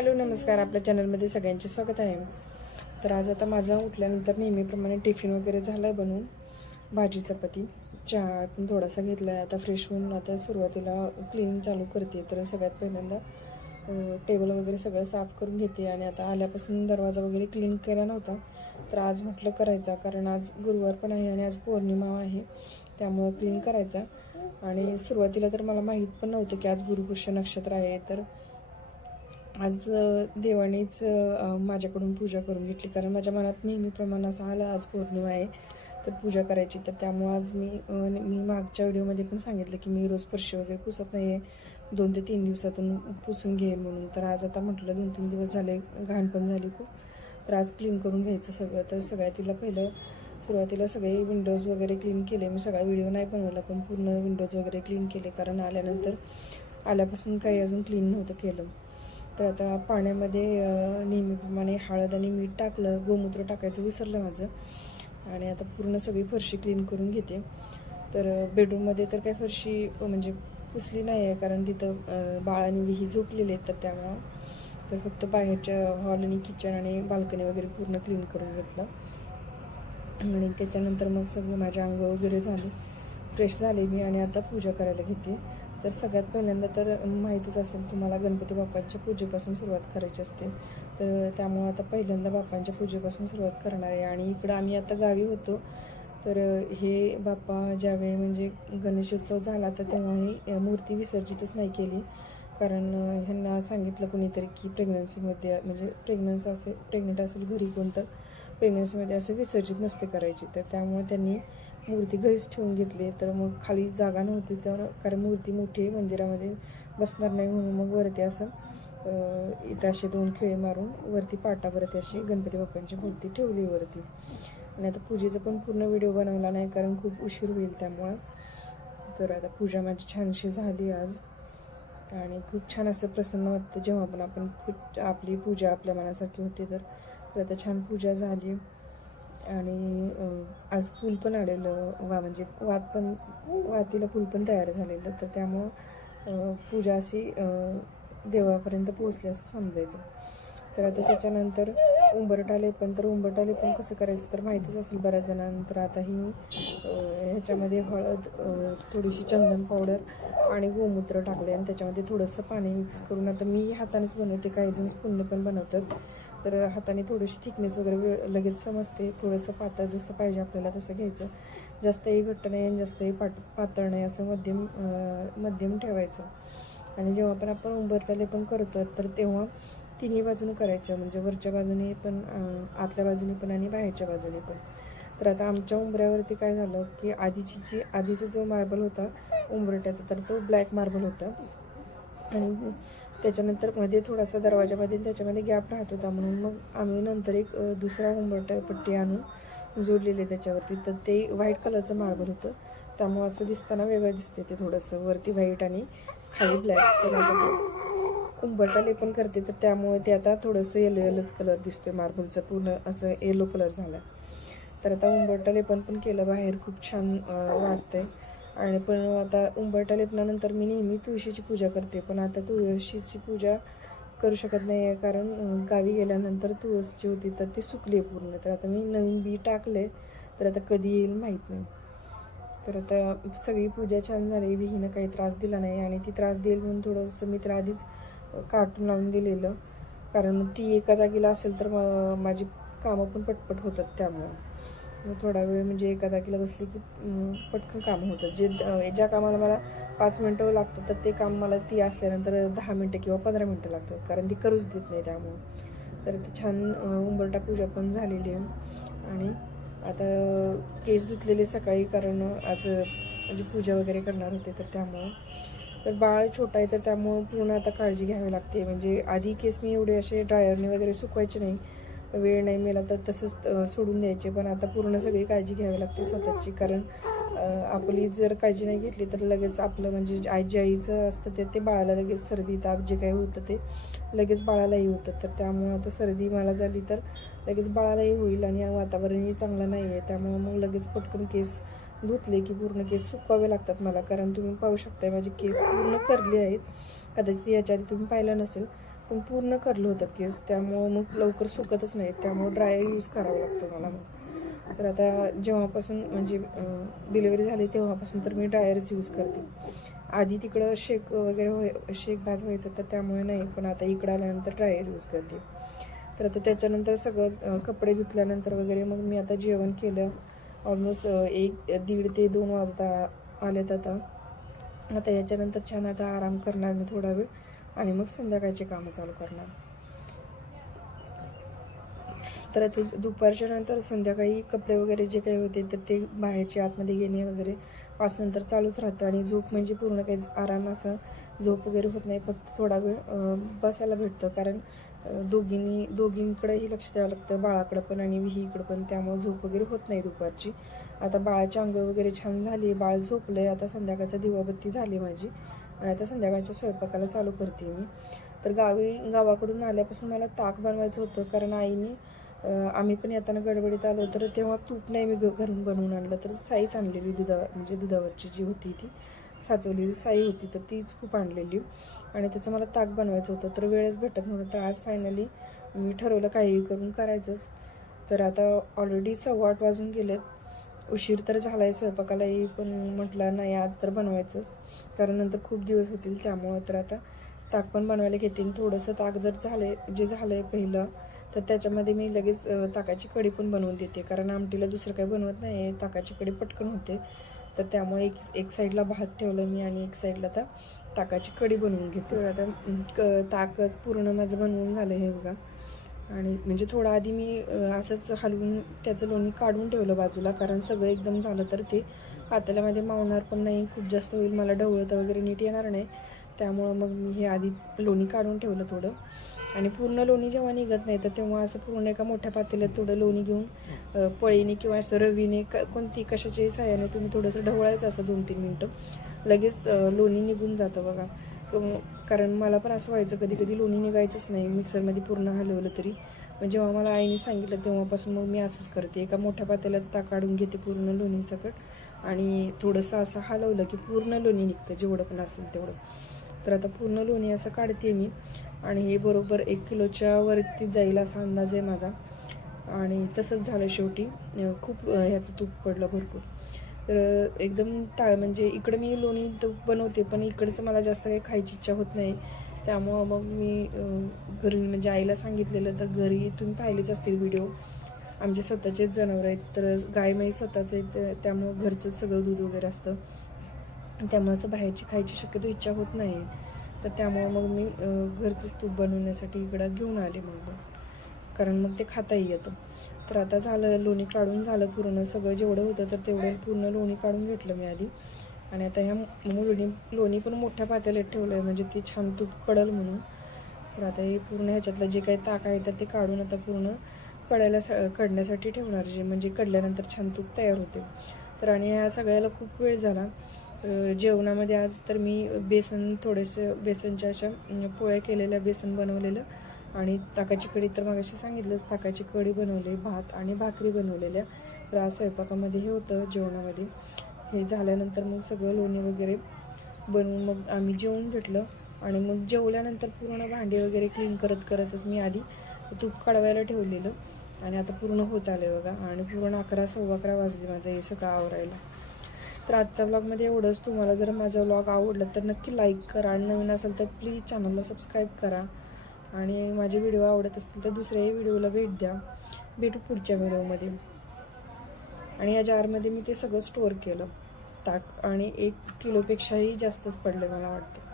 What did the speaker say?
Hello नमस्कार. आपल्या चॅनलमध्ये सगळ्यांचे स्वागत आहे. तर आज आता माझा उठल्यानंतर नेहमीप्रमाणे टिफिन वगैरे झालं आहे बनवून. भाजी चपाती चहा पण थोडासा घेतला आहे आता फ्रेश होऊन आता सुरुवातीला क्लीन चालू करते. तर सगळ्यात पहिल्यांदा टेबल वगैरे सगळं साफ करून घेते. आणि आता आल्यापासून दरवाजा वगैरे क्लीन केला नव्हता. तर आज म्हटलं करायचा. कारण आज गुरुवार पण आहे आणि आज पौर्णिमा आहे. त्यामुळं क्लीन करायचा. आणि सुरुवातीला तर मला माहीत पण नव्हतं की आज गुरुपुष्य नक्षत्र आहे. तर आज देवानेच माझ्याकडून पूजा करून घेतली. कारण माझ्या मनात नेहमीप्रमाणे असा आलं आज पौर्णिमा आहे तर पूजा करायची. तर त्यामुळं आज मी मी मागच्या व्हिडिओमध्ये पण सांगितलं की मी रोज स्पर्श वगैरे पुसत नाही आहे दोन ते तीन दिवसातून पुसून घेईन म्हणून. तर आज आता म्हटलं दोन तीन दिवस झाले घाण पण झाली खूप. तर आज क्लीन करून घ्यायचं सगळं. तर सगळ्या तिला पहिलं सुरुवातीला सगळे विंडोज वगैरे क्लीन केले. मी सगळा व्हिडिओ नाही बनवला पण पूर्ण विंडोज वगैरे क्लीन केले. कारण आल्यानंतर आल्यापासून काही अजून क्लीन नव्हतं केलं. तर आता पाण्यामध्ये नेहमीप्रमाणे हळद आणि मीठ टाकलं गोमूत्र टाकायचं विसरलं माझं. आणि आता पूर्ण सगळी फरशी क्लीन करून घेते. तर बेडरूममध्ये तर काही फरशी म्हणजे पुसली नाही आहे कारण तिथं बाळ आणि विही झोपलेले आहेत तर त्यामुळं तर फक्त बाहेरच्या हॉल आणि किचन आणि बाल्कनी वगैरे पूर्ण क्लीन करून घेतलं. आणि त्याच्यानंतर मग सगळं माझ्या अंग वगैरे झाले. फ्रेश झाले मी आणि आता पूजा करायला घेते. तर सगळ्यात पहिल्यांदा तर माहीतच असेल तुम्हाला गणपती बाप्पांच्या पूजेपासून सुरुवात करायची असते. तर त्यामुळं आता पहिल्यांदा बाप्पांच्या पूजेपासून सुरुवात करणार आहे. आणि इकडं आम्ही आता गावी होतो. तर हे बाप्पा ज्यावेळी म्हणजे गणेशोत्सव झाला तर तेव्हा ही मूर्ती विसर्जितच नाही केली. कारण ह्यांना सांगितलं कोणीतरी की प्रेग्नन्सीमध्ये म्हणजे प्रेग्नन्सी असेल प्रेग्नंट असेल घरी कोणतं. प्रेग्नन्सीमध्ये असं विसर्जित नसते करायची. तर त्यामुळे त्यांनी मूर्ती घरीच ठेवून घेतली. तर मग खाली जागा नव्हती तर कारण मूर्ती मोठी मंदिरामध्ये बसणार नाही म्हणून मग वरती असं इथं असे दोन खेळे मारून वरती पाटावरती अशी गणपती बाप्पांची मूर्ती ठेवली वरती. आणि आता पूजेचा पण पूर्ण व्हिडिओ बनवला नाही कारण खूप उशीर होईल त्यामुळं. तर आता पूजा माझी छानशी झाली आज. आणि खूप छान असं प्रसन्न वाटतं जेव्हा पण आपण आपली पूजा आपल्या मनासारखी होते तर. तर आता छान पूजा झाली. आणि आज फूल पण आलेलं वा म्हणजे वात पण वातीला फूल पण तयार झालेलं. तर त्यामुळं पूजा अशी देवापर्यंत पोचली असं समजायचं. तर आता त्याच्यानंतर उंबरटाले पण तर उंबरटाले पण कसं करायचं तर माहीतच असेल बऱ्याच जणांनंतर आता ही मी ह्याच्यामध्ये हळद थोडीशी चंदन पावडर आणि गोमूत्र टाकले आणि त्याच्यामध्ये थोडंसं पाणी मिक्स करून आता मी हातानेच बनवते. काही जण स्पूनने पण बनवतात. तर हाताने थोडीशी थिकनेस वगैरे लगेच समजते. थोडंसं पातळ जसं पाहिजे आपल्याला तसं घ्यायचं. जास्तही घट्ट नाही आणि जास्तही पाट पातळ नाही असं मध्यम मध्यम ठेवायचं. आणि जेव्हा पण आपण उंबरटाले पण करतो तर तेव्हा तिन्ही बाजूने करायचं म्हणजे वरच्या बाजूने पण आतल्या बाजूने पण आणि बाहेरच्या बाजूने पण. तर आता आमच्या उंबऱ्यावरती काय झालं की आधीची जी आधीचा जो मार्बल होता उंबरट्याचा तर तो ब्लॅक मार्बल होता. आणि त्याच्यानंतरमध्ये थोडासा दरवाजामध्ये त्याच्यामध्ये गॅप राहत होता म्हणून मग आम्ही नंतर एक दुसरा उंबरटा पट्टी आणून जोडलेली त्याच्यावरती. तर ते व्हाईट कलरचं मार्बल होतं. त्यामुळं असं दिसताना वेगळं दिसते ते थोडंसं. वरती व्हाईट आणि खाली ब्लॅक तर आता उंबरटा लेपन करते. तर त्यामुळे ते आता थोडंसं येलो येलोच कलर दिसतोय मार्बलचा. पूर्ण असं येलो कलर झाला तर आता उंबरटा पण केलं बाहेर. खूप छान वाटतंय. आणि पण आता उंबरटा लेपनानंतर मी नेहमी तुळशीची पूजा करते पण आता तुळशीची पूजा करू शकत नाही आहे कारण गावी गेल्यानंतर तुळस जी होती तर ती सुकली आहे पूर्ण. तर आता मी नवीन बी टाकले तर आता कधी येईल माहीत नाही. तर आता सगळी पूजा छान झाली विहीनं काही त्रास दिला नाही आणि ती त्रास देईल म्हणून थोडंसं मी तर आधीच कार्टून लावून दिलेलं. कारण ती एका जागेला असेल तर माझी कामं पण पटपट होतात त्यामुळं. थोडा वेळ म्हणजे एका जागेला बसली की पटकन काम होतात जे ज्या कामाला मला पाच मिनटं लागतात तर ते काम मला ती असल्यानंतर दहा मिनटं किंवा पंधरा मिनटं लागतात कारण ती करूच देत नाही त्यामुळं. तर ते छान उंबरटा पूजा पण झालेली आहे. आणि आता केस धुतलेले सकाळी कारण आज म्हणजे पूजा वगैरे करणार होते तर त्यामुळं. तर बाळ छोटा आहे तर त्यामुळं पूर्ण आता काळजी घ्यावी लागते. म्हणजे आधी केस मी एवढे असे ड्रायरने वगैरे सुकवायचे नाही. वेळ नाही मिळाला तर तसंच सोडून द्यायचे. पण आता पूर्ण सगळी काळजी घ्यावी लागते स्वतःची. कारण आपली जर काळजी नाही घेतली तर लगेच आपलं म्हणजे जे आईचं असतं ते ते बाळाला लगेच सर्दी ताप जे काही होतं ते लगेच बाळालाही होतं. तर त्यामुळं आता सर्दी मला झाली तर लगेच बाळालाही होईल आणि वातावरणही चांगलं नाही आहे. त्यामुळं मग लगेच पटकन केस धुतले की पूर्ण केस सुकवावे लागतात मला. कारण तुम्ही पाहू शकताय माझे केस पूर्ण करले आहेत. कदाचित याच्या आधी तुम्ही पाहिलं नसेल पण पूर्ण करलं होतं केस त्यामुळं मग लवकर सुकतच नाहीत त्यामुळं ड्रायर यूज करावा लागतो मला मग. तर आता जेव्हापासून म्हणजे डिलिव्हरी झाली तेव्हापासून तर मी ड्रायरच यूज करते. आधी तिकडं शेक वगैरे होय शेक भाज व्हायचं तर त्यामुळे नाही पण आता इकडं आल्यानंतर ड्रायर यूज करते. तर आता त्याच्यानंतर सगळं कपडे धुतल्यानंतर वगैरे मग मी आता जेवण केलं. ऑलमोस्ट एक दीड ते दोन वाजता आलेत आता. आता याच्यानंतर छान आता आराम करणार मी थोडा वेळ. आणि मग संध्याकाळची कामं चालू करणार. तर ते दुपारच्या नंतर संध्याकाळी कपडे वगैरे जे काही होते तर ते बाहेरचे आतमध्ये घेणे वगैरे पाच नंतर चालूच राहतं. आणि झोप म्हणजे पूर्ण काही आराम असं झोप वगैरे होत नाही. फक्त थोडा वेळ बसायला भेटतं. कारण दोघींनी दोघींकडेही लक्ष द्यावं लागतं. बाळाकडं पण आणि विहीकडं पण. त्यामुळे झोप वगैरे होत नाही दुपारची. आता बाळाची अंघोळ वगैरे छान झाली. बाळ झोपलंय. आता संध्याकाळचा दिवाबत्ती झाली माझी. आणि आता संध्याकाळच्या स्वयंपाकाला चालू करते मी. तर गावी गावाकडून आल्यापासून मला ताक बनवायचं होतं. कारण आईने आम्ही पण येताना गडबडीत आलो तर तेव्हा तूप नाही मी घरून बनवून आणलं. तर साईच आणलेली दुधा म्हणजे दुधावरची जी होती ती साचवलेली साई होती तर तीच खूप आणलेली. आणि त्याचं मला ताक बनवायचं होतं. तर वेळच भेटत नव्हतं. तर आज फायनली मी ठरवलं काहीही करून करायचंच. तर आता ऑलरेडी सव्वा आठ वाजून गेलेत. उशीर तर झाला आहे स्वयंपाकालाही पण म्हटलं नाही आज तर बनवायचंच. कारण नंतर खूप दिवस होतील त्यामुळं तर आता ताक पण बनवायला घेतील थोडंसं ताक जर झालंय जे झालं आहे पहिलं तर त्याच्यामध्ये मी लगेच ताकाची कढी पण बनवून देते. कारण आमटीला दुसरं काही बनवत नाही आहे ताकाची कढी पटकन होते. तर त्यामुळे एक एक साईडला भात ठेवलं मी आणि एक साईडला आता ताकाची कढी बनवून घेते. आता क- ताकच पूर्ण माझं बनवून झालं हे बघा. आणि म्हणजे थोडं आधी मी असंच हलवून त्याचं लोणी काढून ठेवलं बाजूला कारण सगळं एकदम झालं तर ते पातेल्यामध्ये मावणार पण नाही खूप जास्त होईल मला ढवळतं वगैरे नीट येणार नाही. त्यामुळं मग मी हे आधी लोणी काढून ठेवलं थोडं. आणि पूर्ण लोणी जेव्हा निघत नाही तर तेव्हा असं पूर्ण एका मोठ्या पातेल्यात थोडं लोणी घेऊन पळीने किंवा असं रवीने क कोणती कशाच्याही सहाय्याने तुम्ही थोडंसं ढवळायचं असं दोन तीन मिनटं लगेच लोणी निघून जातं बघा. कारण मला पण असं व्हायचं कधी कधी लोणी निघायचंच नाही मिक्सरमध्ये पूर्ण हलवलं तरी. मग जेव्हा मला आईने सांगितलं तेव्हापासून मग मी असंच करते. एका मोठ्या पातेल्यात ता काढून घेते पूर्ण लोणी सकट आणि थोडंसं असं हलवलं की पूर्ण लोणी निघतं जेवढं पण असेल तेवढं. तर आता पूर्ण लोणी असं काढते मी आणि हे बरोबर एक किलोच्या वरती जाईल असा अंदाज आहे माझा. आणि तसंच झालं शेवटी. खूप ह्याचं तूप पडलं भरपूर. तर एकदम ता म्हणजे इकडं मी लोणी बनवते पण इकडचं मला जास्त काही खायची इच्छा होत नाही. त्यामुळं मग मी घरी म्हणजे आईला सांगितलेलं तर घरी तुम्ही पाहिलेच असतील व्हिडिओ. आमचे स्वतःचेच जनावर आहेत तर गाय म्हैस स्वतःच आहेत त्यामुळं घरचं सगळं दूध वगैरे असतं. त्यामुळं असं बाहेरची खायची शक्यतो इच्छा होत नाही तर त्यामुळं मग मी घरचंच तूप बनवण्यासाठी इकडं घेऊन आले मग. कारण मग ते खाताही येतं. तर आता झालं लोणी काढून झालं पूर्ण. सगळं जेवढं होतं तर तेवढं पूर्ण लोणी काढून घेतलं मी आधी. आणि आता ह्या मग लोणी लोणी पण मोठ्या पातेल्यात ठेवलं आहे म्हणजे ते छान तूप कडल म्हणून. तर आता हे पूर्ण ह्याच्यातलं जे काही ताक आहे तर ते काढून आता पूर्ण कडायला स कडण्यासाठी ठेवणार जे म्हणजे कडल्यानंतर छान तूप तयार होते. तर आणि ह्या सगळ्याला खूप वेळ झाला. जेवणामध्ये आज तर मी बेसन थोडेसे बेसनच्या अशा पोळ्या केलेल्या बेसन बनवलेलं. आणि ताकाची कढी तर मगाशी सांगितलंच ताकाची कढी बनवली भात आणि भाकरी बनवलेल्या. तर आज स्वयंपाकामध्ये हे होतं जेवणामध्ये. हे झाल्यानंतर मग सगळं लोणी वगैरे बनवून मग आम्ही जेवून घेतलं. आणि मग जेवल्यानंतर पूर्ण भांडे वगैरे क्लीन करत करतच मी आधी तूप काढवायला ठेवलेलं. आणि आता पूर्ण होत आलं बघा. आणि पूर्ण अकरा सव्वा अकरा वाजले माझं हे सगळं आवरायला. तर आजच्या ब्लॉगमध्ये एवढंच. तुम्हाला जर माझा ब्लॉग आवडला तर नक्की लाईक करा. आणि नवीन असेल तर प्लीज चॅनलला सबस्क्राईब करा. आणि माझे व्हिडिओ आवडत असतील तर दुसऱ्याही व्हिडिओला भेट द्या. भेटू पुढच्या व्हिडिओमध्ये. आणि या जारमध्ये मी ते सगळं स्टोअर केलं. ताक आणि एक किलोपेक्षाही जास्तच पडले मला वाटतं.